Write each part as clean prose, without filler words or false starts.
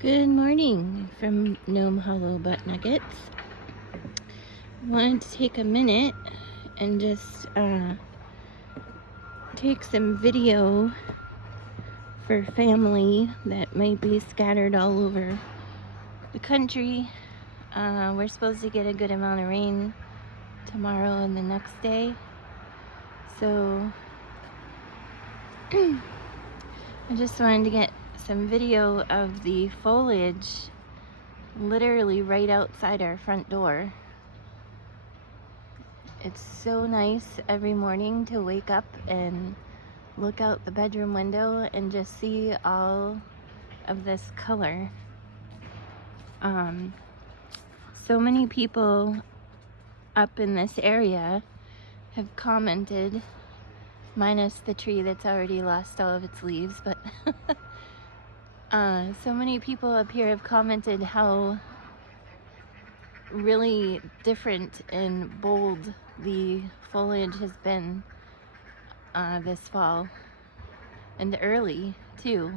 Good morning from Gnome Hollow Butt Nuggets. Wanted to take a minute and just take some video for family that might be scattered all over the country. We're supposed to get a good amount of rain tomorrow and the next day. So I just wanted to get some video of the foliage literally right outside our front door. It's so nice every morning to wake up and look out the bedroom window and just see all of this color. So many people up in this area have commented, minus the tree that's already lost all of its leaves, but so many people up here have commented how really different and bold the foliage has been this fall, and early too.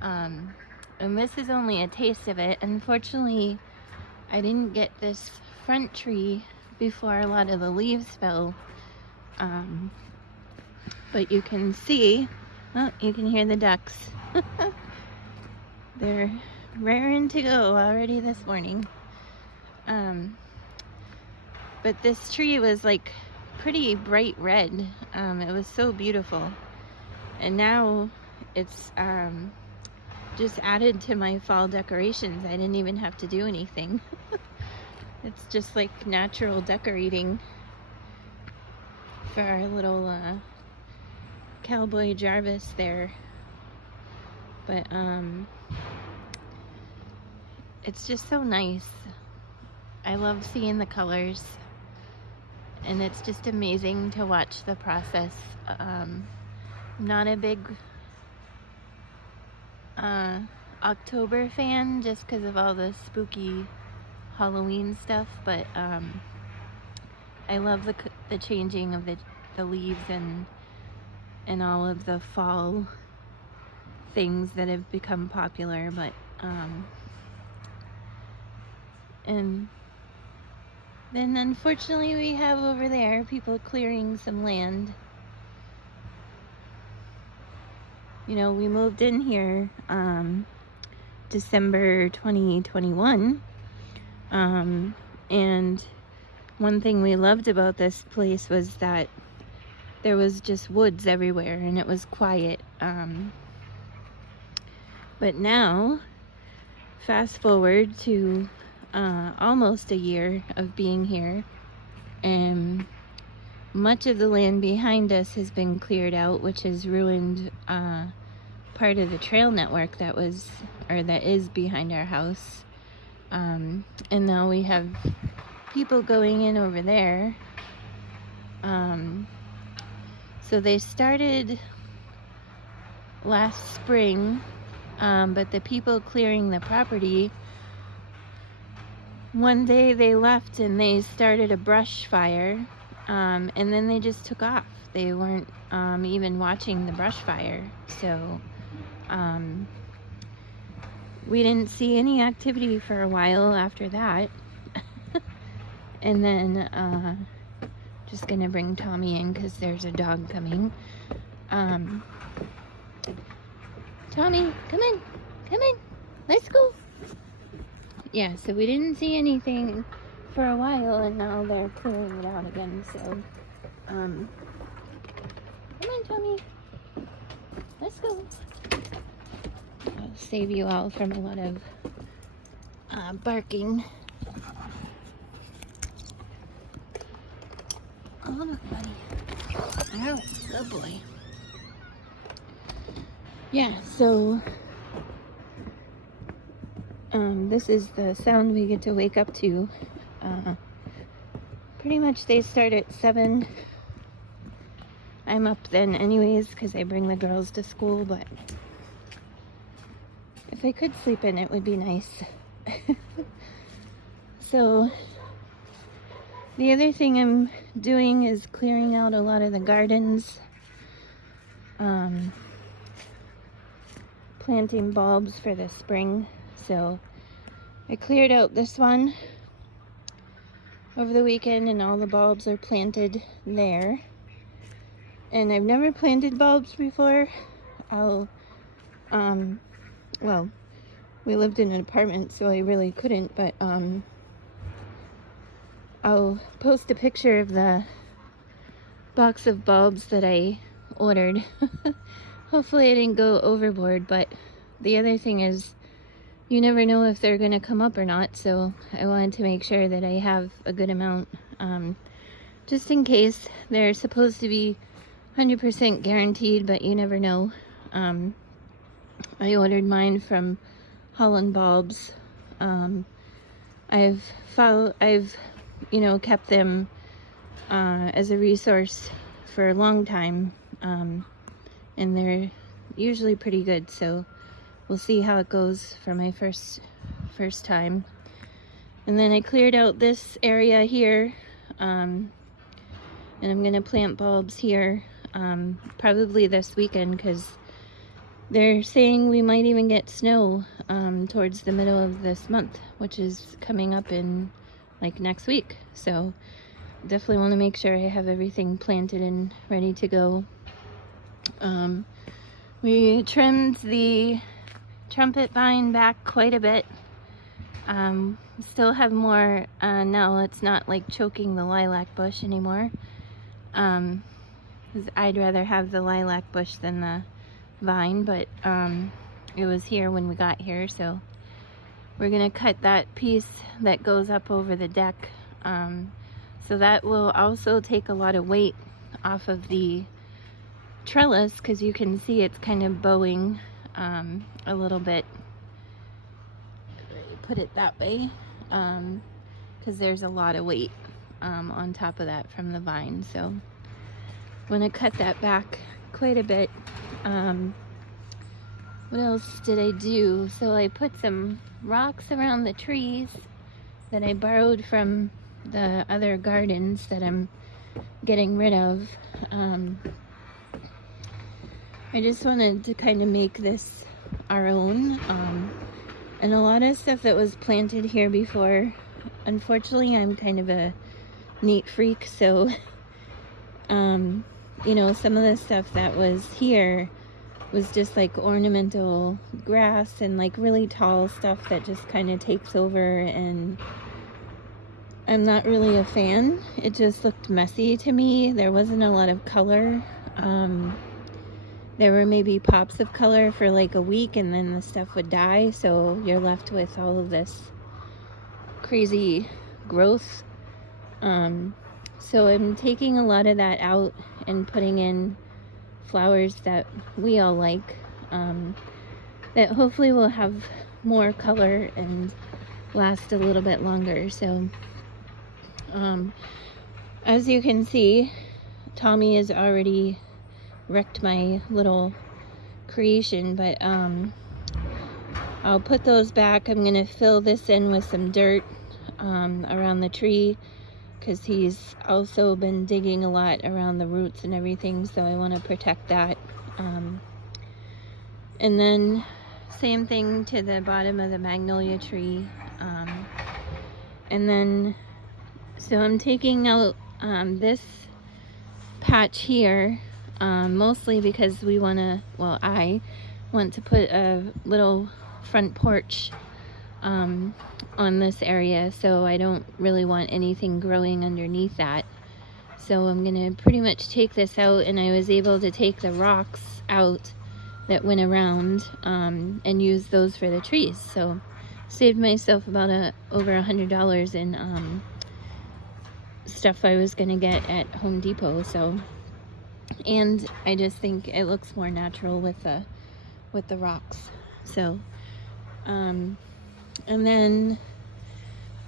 And this is only a taste of it. Unfortunately, I didn't get this front tree before a lot of the leaves fell. But you can see, oh, you can hear the ducks. They're raring to go already this morning. But this tree was like pretty bright red. It was so beautiful. And now it's just added to my fall decorations. I didn't even have to do anything. It's just like natural decorating for our little cowboy Jarvis there. But it's just so nice. I love seeing the colors, and it's just amazing to watch the process. I'm not a big October fan just because of all the spooky Halloween stuff, but I love the changing of the leaves and all of the fall things that have become popular. But and then unfortunately we have over there people clearing some land. You know, we moved in here December 2021, and one thing we loved about this place was that there was just woods everywhere and it was quiet. But now, fast forward to almost a year of being here, and much of the land behind us has been cleared out, which has ruined part of the trail network that is behind our house. And now we have people going in over there. So they started last spring, but the people clearing the property, one day they left and they started a brush fire, and then they just took off. They weren't even watching the brush fire. So we didn't see any activity for a while after that. And then just gonna bring Tommy in because there's a dog coming. Tommy, come in, let's go. Yeah, so we didn't see anything for a while, and now they're clearing it out again. So come on, Tommy, let's go. I'll save you all from a lot of barking. Oh, look, buddy. Oh, good boy. Yeah, so this is the sound we get to wake up to. Pretty much they start at 7. I'm up then anyways because I bring the girls to school, but if I could sleep in, it would be nice. So the other thing I'm doing is clearing out a lot of the gardens. planting bulbs for the spring. So I cleared out this one over the weekend and all the bulbs are planted there. And I've never planted bulbs before. Well, we lived in an apartment, so I really couldn't, but I'll post a picture of the box of bulbs that I ordered. Hopefully I didn't go overboard, but the other thing is you never know if they're gonna come up or not, so I wanted to make sure that I have a good amount, just in case. They're supposed to be 100% guaranteed, but you never know. I ordered mine from Holland Bulbs. I've kept them as a resource for a long time, and they're usually pretty good, so we'll see how it goes for my first time. And then I cleared out this area here, and I'm gonna plant bulbs here probably this weekend, because they're saying we might even get snow towards the middle of this month, which is coming up in like next week. So definitely want to make sure I have everything planted and ready to go. We trimmed the trumpet vine back quite a bit. Still have more. Now it's not like choking the lilac bush anymore. 'Cause I'd rather have the lilac bush than the vine, but it was here when we got here, so we're gonna cut that piece that goes up over the deck, so that will also take a lot of weight off of the trellis, because you can see it's kind of bowing a little bit. Put it that way, because there's a lot of weight on top of that from the vine, so I'm gonna cut that back quite a bit. What else did I do? So I put some rocks around the trees that I borrowed from the other gardens that I'm getting rid of. I just wanted to kind of make this our own, and a lot of stuff that was planted here before, unfortunately I'm kind of a neat freak, so some of the stuff that was here was just like ornamental grass and like really tall stuff that just kind of takes over, and I'm not really a fan. It just looked messy to me. There wasn't a lot of color. There were maybe pops of color for like a week and then the stuff would die, so you're left with all of this crazy growth. So I'm taking a lot of that out and putting in flowers that we all like, that hopefully will have more color and last a little bit longer. So as you can see, Tommy has already wrecked my little creation, but I'll put those back. I'm gonna fill this in with some dirt around the tree, because he's also been digging a lot around the roots and everything, so I want to protect that. And then same thing to the bottom of the magnolia tree. And then so I'm taking out this patch here, mostly because we want to, well, I want to put a little front porch on this area, so I don't really want anything growing underneath that. So I'm gonna pretty much take this out, and I was able to take the rocks out that went around and use those for the trees, so saved myself about over $100 in stuff I was gonna get at Home Depot. So, and I just think it looks more natural with the rocks. So and then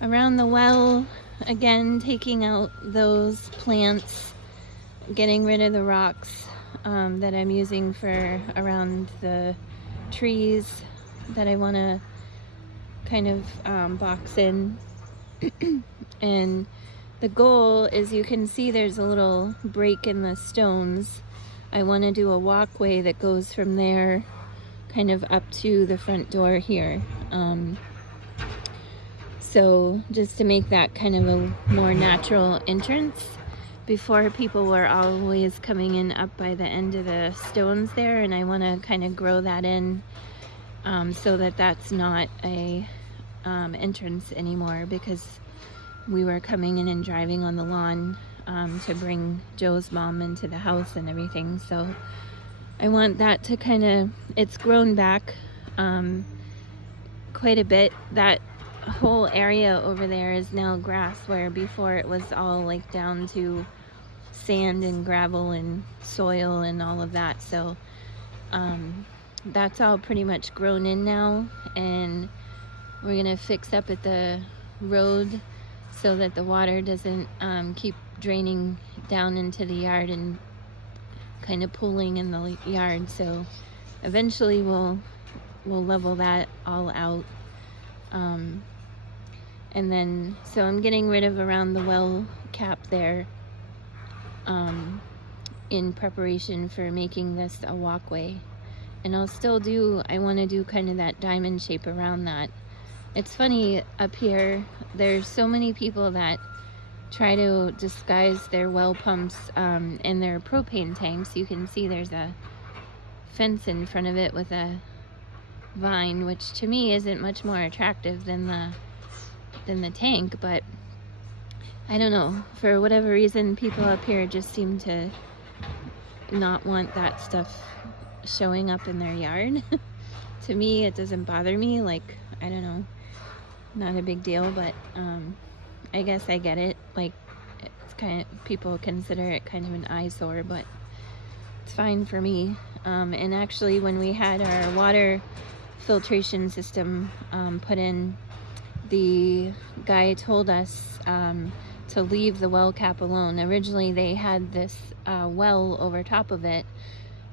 around the well, again, taking out those plants, getting rid of the rocks that I'm using for around the trees that I want to kind of box in. And the goal is, you can see there's a little break in the stones. I want to do a walkway that goes from there kind of up to the front door here. So just to make that kind of a more natural entrance. Before, people were always coming in up by the end of the stones there, and I want to kind of grow that in so that that's not a entrance anymore, because we were coming in and driving on the lawn to bring Joe's mom into the house and everything. So I want that to kind of, it's grown back quite a bit. That whole area over there is now grass, where before it was all like down to sand and gravel and soil and all of that. So that's all pretty much grown in now, and we're gonna fix up at the road so that the water doesn't keep draining down into the yard and kind of pooling in the yard. So eventually we'll level that all out. And then, so I'm getting rid of around the well cap there in preparation for making this a walkway. And I'll still do, I want to do kind of that diamond shape around that. It's funny, up here, there's so many people that try to disguise their well pumps and their propane tanks. You can see there's a fence in front of it with a vine, which to me isn't much more attractive than the tank, but I don't know, for whatever reason people up here just seem to not want that stuff showing up in their yard. To me, it doesn't bother me, like, I don't know, not a big deal, but I guess I get it. Like, it's kind of, people consider it kind of an eyesore, but it's fine for me. And actually, when we had our water filtration system put in, the guy told us to leave the well cap alone. Originally, they had this well over top of it,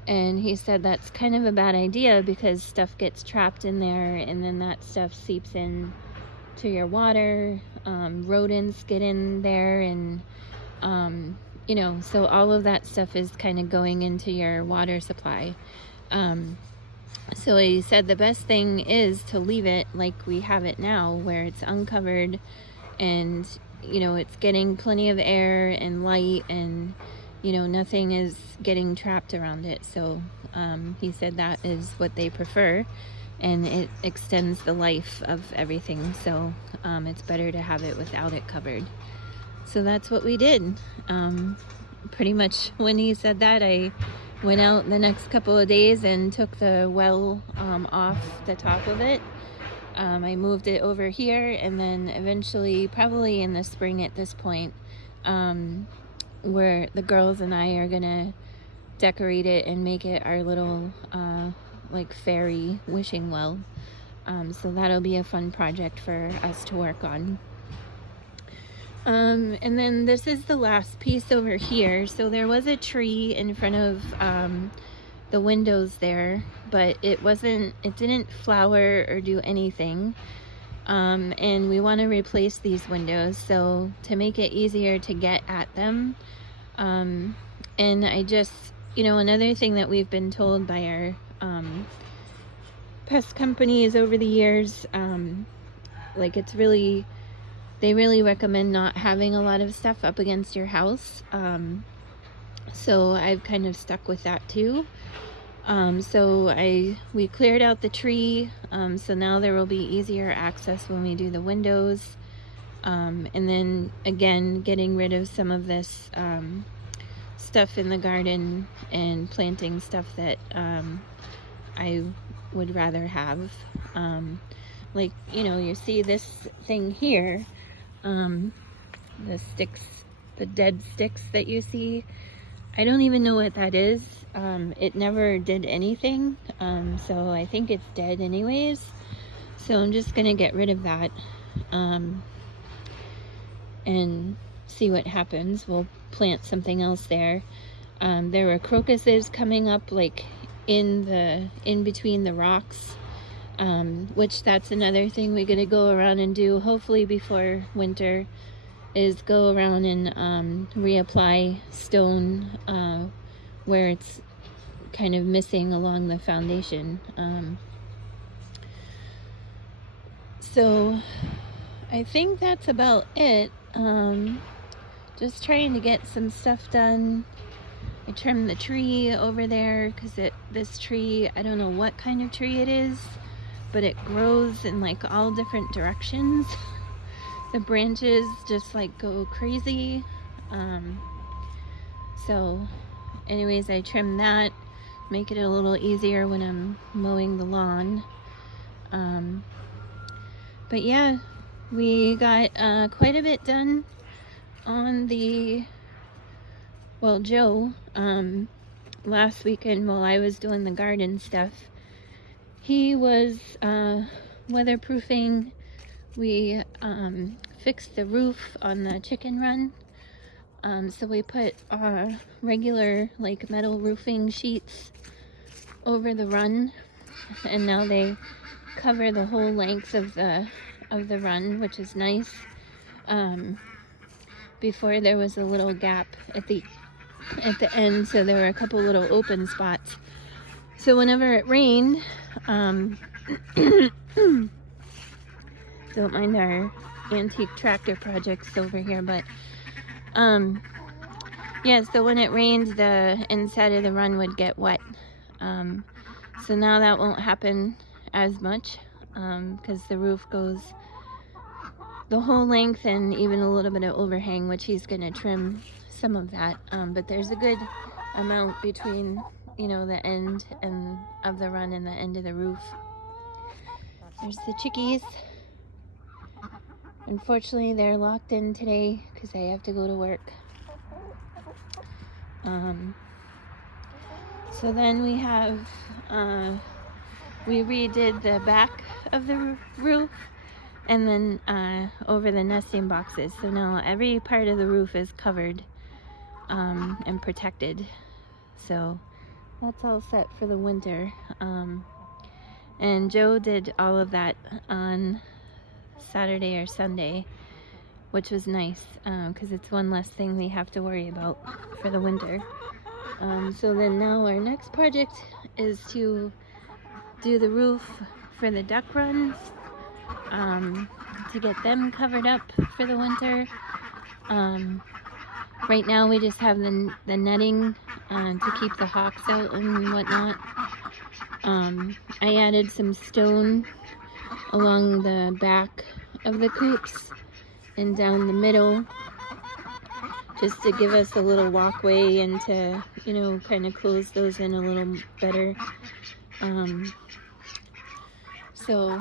and he said that's kind of a bad idea because stuff gets trapped in there, and then that stuff seeps in to your water. Rodents get in there, and you know, so all of that stuff is kind of going into your water supply. So he said the best thing is to leave it like we have it now, where it's uncovered and, you know, it's getting plenty of air and light, and, you know, nothing is getting trapped around it. So he said that is what they prefer, and it extends the life of everything. So it's better to have it without it covered. So that's what we did. Pretty much when he said that, I went out the next couple of days and took the well off the top of it. I moved it over here, and then eventually, probably in the spring at this point, where the girls and I are gonna decorate it and make it our little like fairy wishing well. So that'll be a fun project for us to work on. And then this is the last piece over here. So there was a tree in front of the windows there, but it didn't flower or do anything. And we want to replace these windows, so to make it easier to get at them. And I just, you know, another thing that we've been told by our pest companies over the years, like they really recommend not having a lot of stuff up against your house. So I've kind of stuck with that too. So we cleared out the tree, so now there will be easier access when we do the windows. And then again, getting rid of some of this stuff in the garden and planting stuff that I would rather have. Like, you know, you see this thing here, the sticks, the dead sticks that you see. I don't even know what that is. It never did anything, so I think it's dead anyways. So I'm just gonna get rid of that and see what happens. We'll plant something else there. There were crocuses coming up like in between the rocks, which that's another thing we're gonna go around and do hopefully before winter, is go around and reapply stone where it's kind of missing along the foundation. So I think that's about it. Just trying to get some stuff done. I trimmed the tree over there because this tree, I don't know what kind of tree it is, but it grows in like all different directions. The branches just like go crazy. So anyways, I trimmed that, make it a little easier when I'm mowing the lawn. But yeah, we got quite a bit done on the, well, Joe, last weekend while I was doing the garden stuff, he was weatherproofing. We fixed the roof on the chicken run. So we put regular like metal roofing sheets over the run, and now they cover the whole length of the run, which is nice. Before there was a little gap at the end, so there were a couple little open spots. So whenever it rained, don't mind our antique tractor projects over here, but yeah, so when it rained, the inside of the run would get wet. So now that won't happen as much because the roof goes the whole length and even a little bit of overhang, which he's gonna trim some of that. But there's a good amount between, you know, the end of the run and the end of the roof. There's the chickies. Unfortunately, they're locked in today because I have to go to work. So then we have, we redid the back of the roof and then over the nesting boxes. So now every part of the roof is covered and protected. So that's all set for the winter. And Joe did all of that on Saturday or Sunday, which was nice because it's one less thing we have to worry about for the winter. So then now our next project is to do the roof for the duck runs, to get them covered up for the winter. Right now we just have the netting to keep the hawks out and whatnot. I added some stone along the back of the coops and down the middle, just to give us a little walkway and to, you know, kind of close those in a little better. So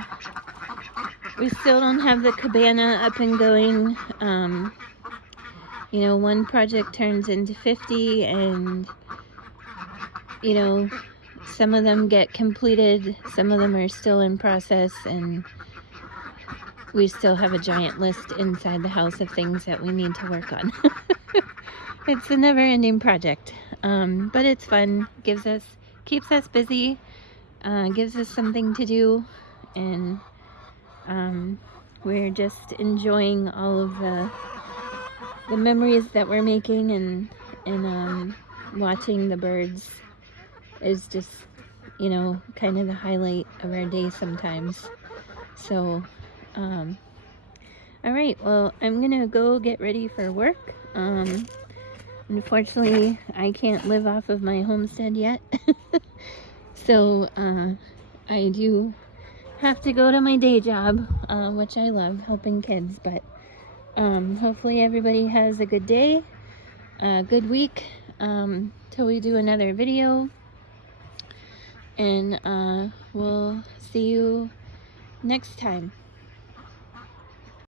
we still don't have the cabana up and going. You know, one project turns into 50 and, you know, some of them get completed, some of them are still in process, and we still have a giant list inside the house of things that we need to work on. It's a never-ending project, but it's fun. Keeps us busy, gives us something to do, and we're just enjoying all of the memories that we're making, and watching the birds is just, you know, kind of the highlight of our day sometimes. So all right, well, I'm gonna go get ready for work. Unfortunately, I can't live off of my homestead yet. So I do have to go to my day job, which I love, helping kids. But hopefully everybody has a good day, a good week, till we do another video. And we'll see you next time.